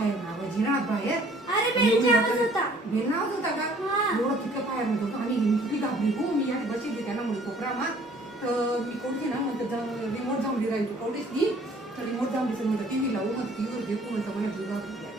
काय नावाजी ना बाहेर अरे बेलचा आवाज होता. बेल नावाज होता का एवढं तिथं बाहेर म्हणतो आम्ही इतकी घाबरी हो मी आणि बसली त्याला म्हणतो कोपरामा तर मी कोणते ना म्हणतो रिमोट जांभली राहिली कवडेच ती तर रिमोट जांभलीचं म्हणतं टी व्ही लावू म्हणतो टी व्हीवर घेऊ म्हणतं मला